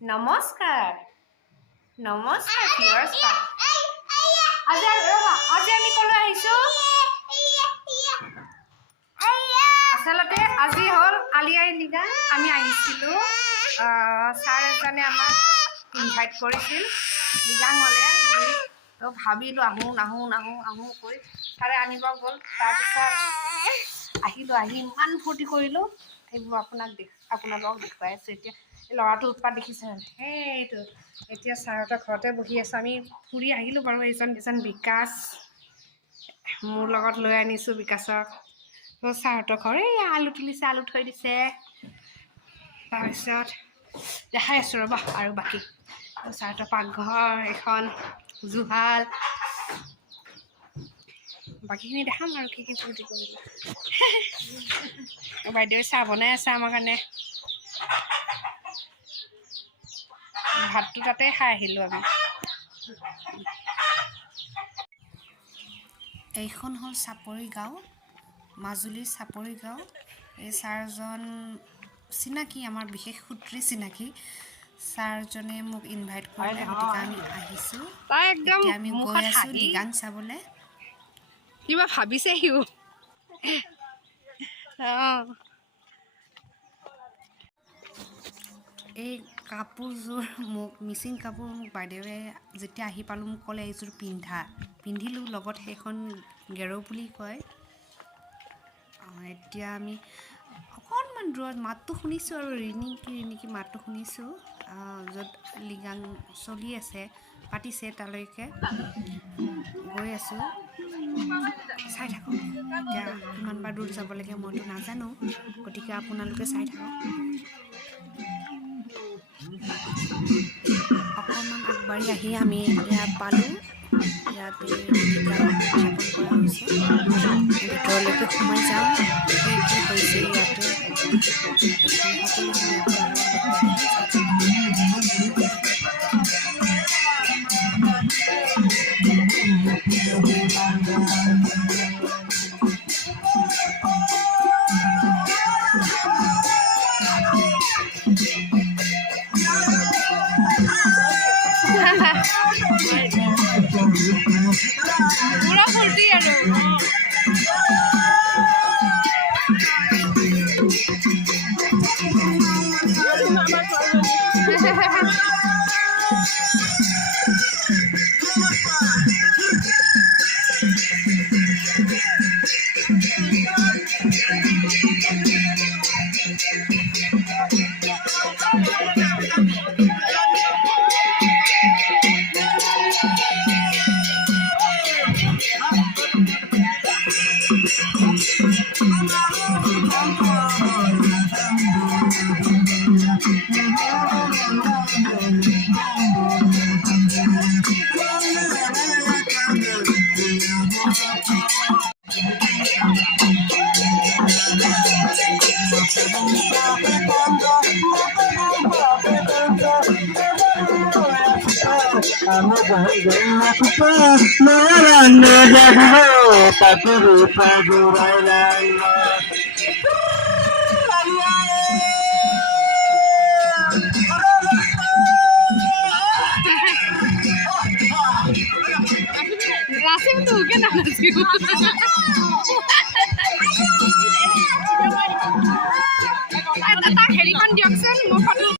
নমস্কাৰ নমস্কাৰ ভিউৱাৰ্ছ আজি আমি ক'লৈ আহিছোঁ আচলতে আজি হ'ল আলি আই লৃগাং আমি আহিছিলোঁ ছাৰ এজনে আমাক ইনভাইট কৰিছিল লৃগাঙলৈ তো ভাবিলোঁ আহোঁ কৰি ছাৰে আনিব গ'ল তাৰপিছত আহিলোঁ আহি ইমান ফূৰ্তি কৰিলোঁ সেইবোৰ আপোনালোকক দেখুৱাই আছোঁ এতিয়া ল'ৰাটোৰ উৎপাত দেখিছে সেইটো এতিয়া ছাৰহঁতৰ ঘৰতে বহি আছোঁ আমি ফুৰি আহিলোঁ বাৰু এইজন বিকাশ মোৰ লগত লৈ আনিছোঁ বিকাশক তো ছাৰহঁতৰ ঘৰ এই আলু তুলিছে আলু থৈ দিছে তাৰপিছত দেখাই আছোঁ ৰ'ব আৰু বাকী ছাৰহঁতৰ পাকঘৰ এখন জুহাল বাকীখিনি দেখাম আৰু কি ফূৰ্তি কৰিলে বাইদেৱে চাহ বনাই আছে আমাৰ কাৰণে ভাতটো তাতে খাই আহিলোঁ আমি এইখন হ'ল চাপৰি গাঁও মাজুলীৰ চাপৰি গাঁও এই ছাৰজন চিনাকি আমাৰ বিশেষ সূত্ৰে চিনাকি ছাৰজনে মোক ইনভাইট কৰিলে গতিকে আমি আহিছোঁ এতিয়া আমি গৈ আছোঁ লৃগাং চাবলৈ কিবা ভাবিছে সিও এই কাপোৰযোৰ মোক মিচিং কাপোৰ মোক বাইদেৱে যেতিয়া আহি পালোঁ মোক ক'লে এইযোৰ পিন্ধিলোঁ লগত সেইখন গেৰ বুলি কয় এতিয়া আমি অকণমান দূৰত মাতটো শুনিছোঁ আৰু ৰিণিকি মাতটো শুনিছোঁ য'ত লৃগাং চলি আছে পাতিছে তালৈকে গৈ আছোঁ চাই থাকক এতিয়া কিমান বাৰ দূৰ যাব লাগে মইতো নাজানো গতিকে আপোনালোকে চাই থাকক অকণমান আগবাঢ়ি আহি আমি ইয়াত পালোঁ ইয়াতে লৃগাং উদযাপন কৰা হৈছে ভিতৰলৈকে সোমাই যাওঁ কি হৈছে ইয়াতে সকলোখিনি পুৰা ফূৰ্তি আৰু Rasim tuh kan ada sih. Tak helikan Jackson mau foto.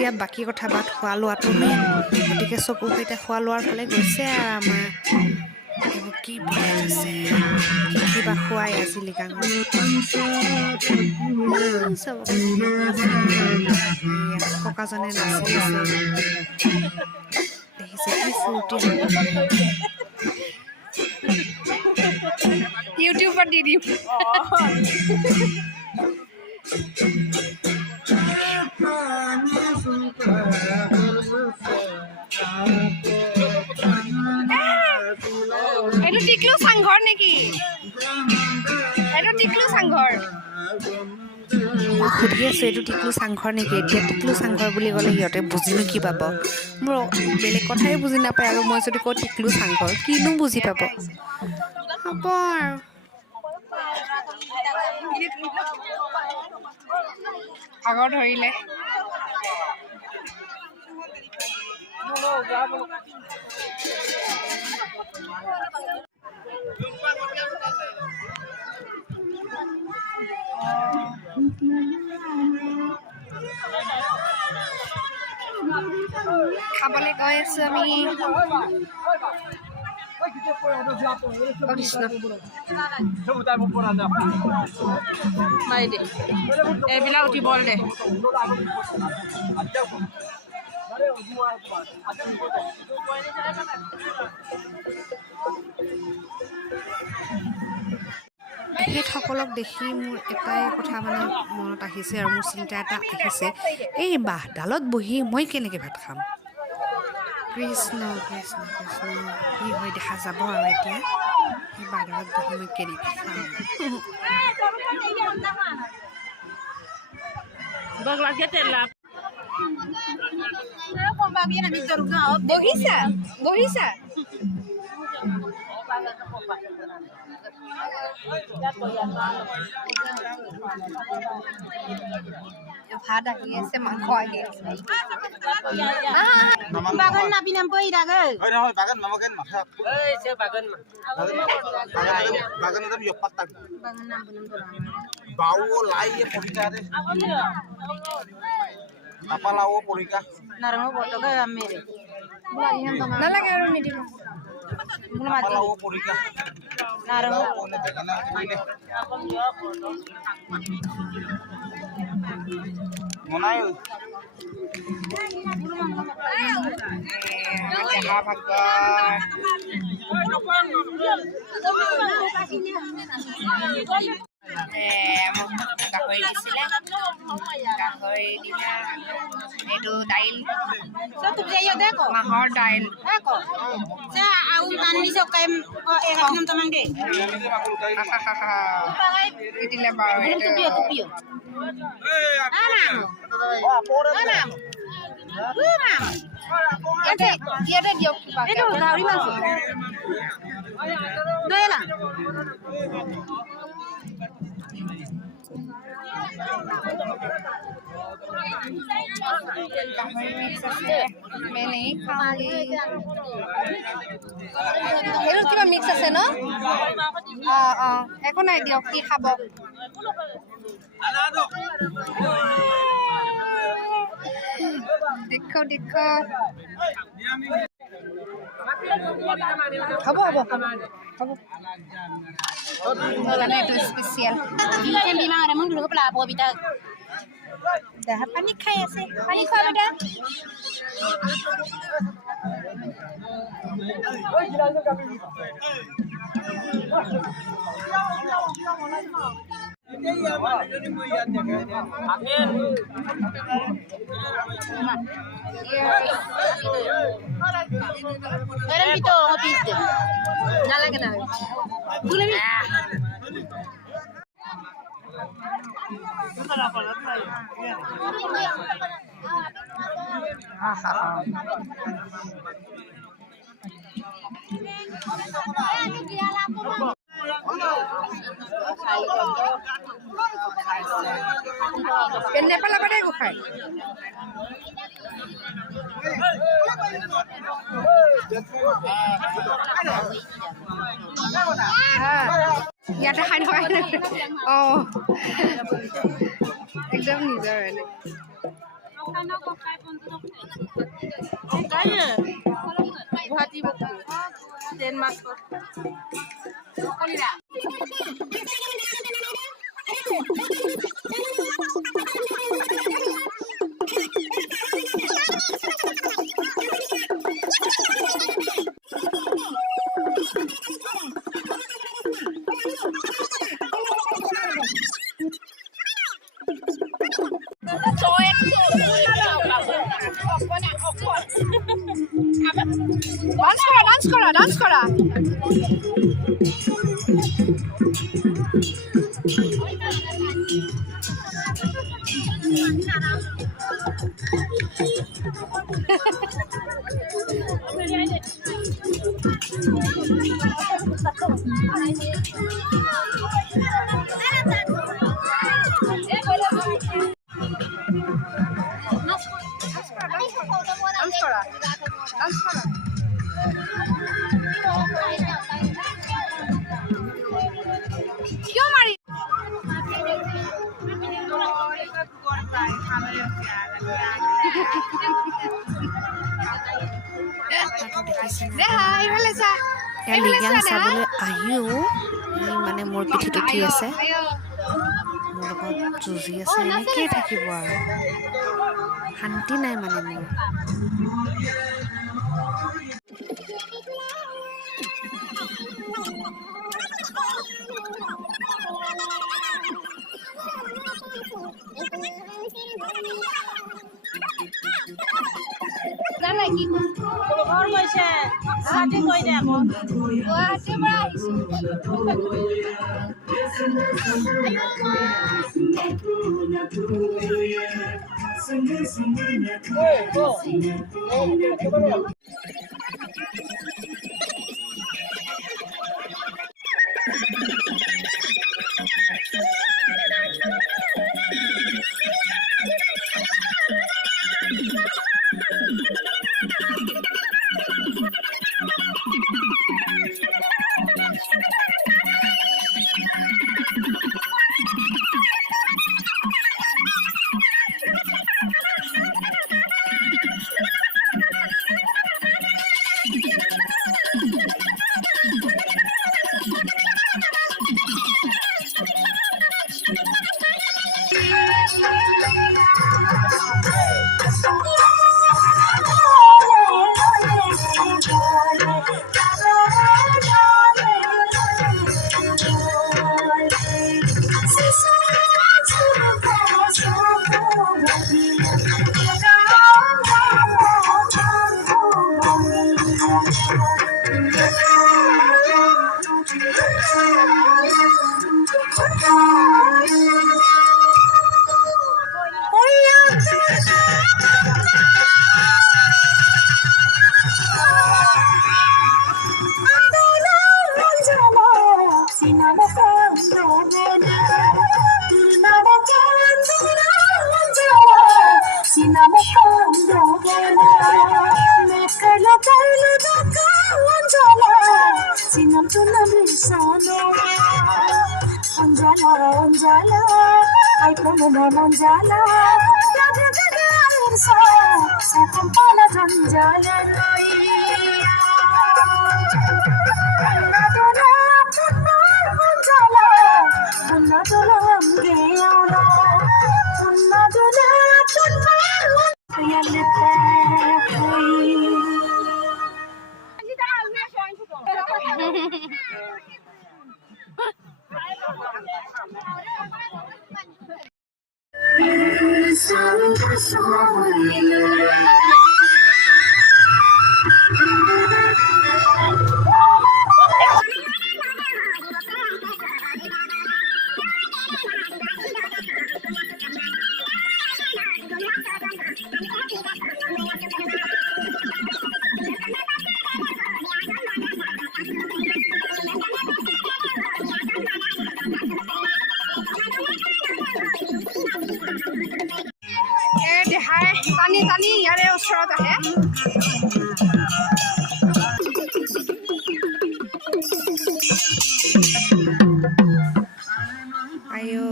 এতিয়া বাকী কথা বাদ খোৱা লোৱাটো মেইন গতিকে চকুকেইটা খোৱা লোৱাৰ ফালে গৈছে আৰু আমাৰ এইবোৰ কি বনাই আছে কিবা খুৱাই আজি লিগাঙত ককাজনে নাচি আছে দেখিছে কি ফূৰ্তি ইউটিউবত দি দিম এইটো টিকলু চাংঘৰ নেকি এইটো টিকলু চাংঘৰ মই সুধি আছোঁ এইটো টিকলু চাংঘৰ নেকি এতিয়া টিকলু চাংঘৰ বুলি ক'লে সিহঁতে বুজিনো কি পাব মোৰ বেলেগ কথাই বুজি নাপায় আৰু মই যদি কওঁ টিকলু চাংঘৰ কিনো বুজি পাব হ'ব আৰু ভাগৰ ধৰিলে খাবলৈ গৈ আছো আমি কৃষ্ণ এইবিলাক উঠি বল দে তেখেতসকলক দেখি মোৰ এটাই কথা মানে মনত আহিছে আৰু মোৰ চিন্তা এটা আহিছে এই বাঁহডালত বহি মই কেনেকৈ ভাত খাম কৃষ্ণ কৃষ্ণ কৃষ্ণ কি হয় দেখা যাব আৰু এতিয়া সেই বাঁহডালত বহি মই কেনেকৈ খাম বহিছা বহিছা ভাত আহি আছে মাংস আহি আছে বাগান নাবি নাম পই দাগে হয় নহয় বাগান নামকেন মাথা এই সে বাগান বাগান নাম ইপাত তাক বাগান নাম বনম বাও লাই এ পরিকা দে নাপালাও পরিকা নারঙ্গ বটকে আমেরে না লাগে আৰু নিদিব নাপালাও পৰিকা নাৰঙ্গ কোনে দেখানা কইলে মনাই দেখা ভাগৰ গাহৰি দিছিলে গাহৰি দিলে এইটো দাইল মাহৰ দাইল দিলে বাৰু ইয়াতে দিয়ক কিবা গাহৰি মাংস मैं नहीं खाऊंगी এইটো কিবা মিক্স আছে ন একো নাই দিয়ক কি খাব দেখো দেখো হ'ব হ'ব হ'ব মানে এইটো স্পেচিয়েল দেহা পানী খাই আছে পানী খোৱা বেটা Itu habis deh. Nyalakan lagi. Boleh. Kena pala pada aku khai. ইয়াতে খাই থকা অঁ একদম নিজৰ এনে গুৱাহাটী ডেনমাৰ্কত ডান্স কৰা क्यों मारी লিগাং চাবলৈ আহিও মানে মোৰ পিঠিত উঠি আছে মোৰ লগত যুঁজি আছে এনেকেই থাকিব আৰু শান্তি নাই মানে মোৰ দেহাই টানি টানি ইয়াৰে ওচৰত আহে আইঅ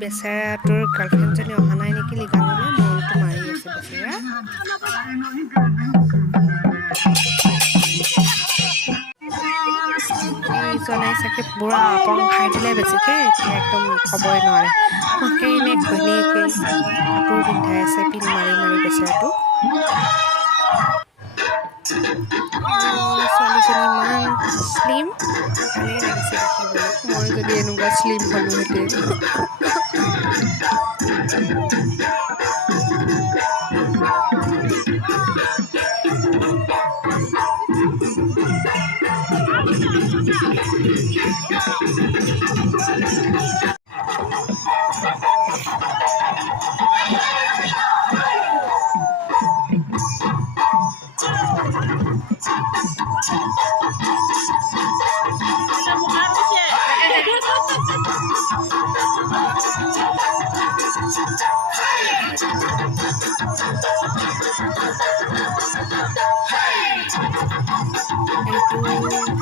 বেচেৰাটোৰ গাৰ্লফ্ৰেণ্ডজনী অহা নাই নেকি লিগাঙলৈ মনটো মাৰি আছে বেচেৰা এইজনে চাগে বুঢ়া আপং খাই দিলে বেছিকৈ এতিয়া একদম ক'বই নোৱাৰে মাকে এনে ঘৈণীয়েকে কাপোৰ পিন্ধাই আছে পিন মাৰি মাৰি বেচেৰাটো ছোৱালীজনী ইমান শ্লিম ভালেই লাগিছে দেখিবলৈ মই যদি এনেকুৱা শ্লিম হ'লোহেঁতেন এইটো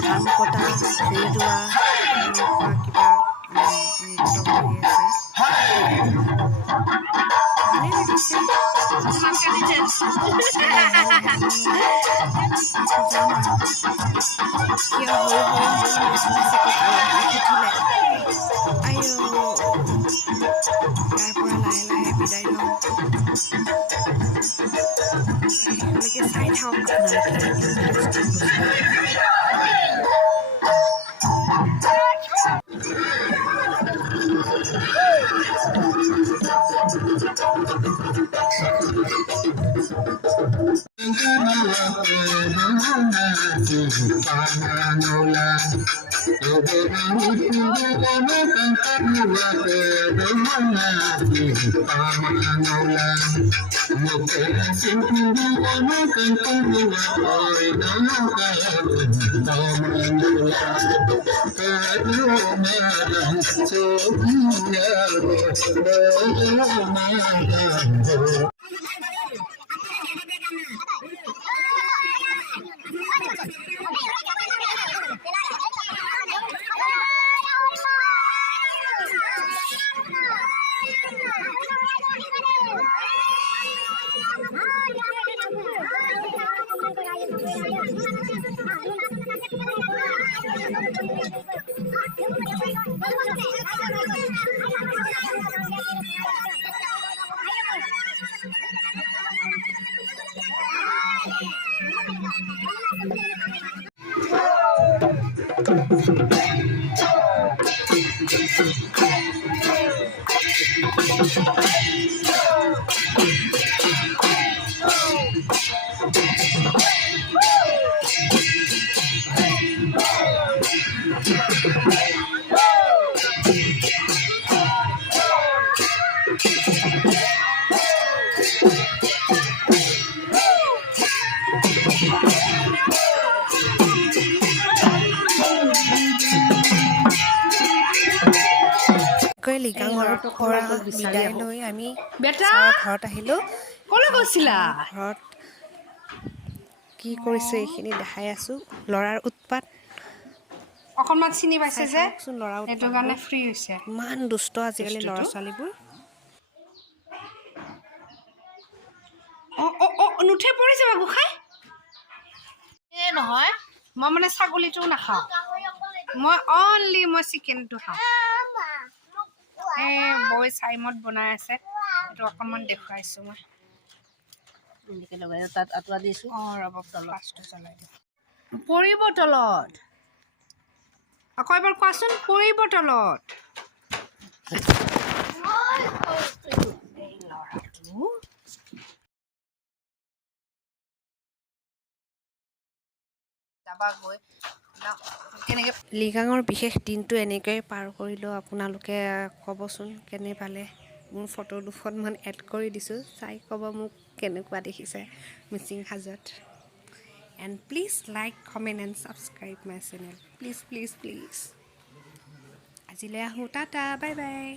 ধান কটা ভুই ৰোৱা এনেকুৱা কিবা নৃত্য কৰি আছে ভালেই লাগিছে যাম আৰু কিয় হৈ হৈ মোৰ নিচিনা চেকত অলপ বিষ উঠিলে আইঅ ইয়াৰ পৰা লাহে লাহে বিদায় লওঁ শেষলৈকে চাই থাকক আপোনালোকে ইণ্টাৰেষ্টিং বস্তু লিগাঙৰ পৰা বিদায় লৈ আমি ঘৰত আহিলোঁ ক'লৈ গৈছিলা ঘৰত কি কৰিছে এইখিনি দেখাই আছোঁ ল'ৰাৰ উৎপাত অকণমান চিনি পাইছে যে ল'ৰা সেইটো কাৰণে ফ্ৰী হৈছে ইমান দুষ্ট আজিকালি ল'ৰা ছোৱালীবোৰ নুঠে পৰিছে বাবু খাই নহয় মই মানে ছাগলীটো নাখাওঁ মই অনলি মই চিকেনটো খাওঁ বৈ চাইমত বনাই আছে এইটো অকণমান দেখুৱাইছোঁ মই তাত আঁতৰা দিছোঁ ৰ'ব ফাৰ্ষ্টটো জ্বলাই দিওঁ পৰিব তলত আকৌ এবাৰ কোৱাচোন পৰিব তলত ল'ৰাটো যাবা গৈ কেনেকৈ লিগাঙৰ বিশেষ দিনটো এনেকৈয়ে পাৰ কৰিলোঁ। আপোনালোকে ক'বচোন কেনে পালে। মোৰ ফটো দুখনমান এড কৰি দিছোঁ, চাই ক'ব মোক কেনেকুৱা দেখিছে মিচিং সাজত। And please like comment and subscribe my channel, please please please. আজিলৈ আহোঁ, টাটা, বাই বাই।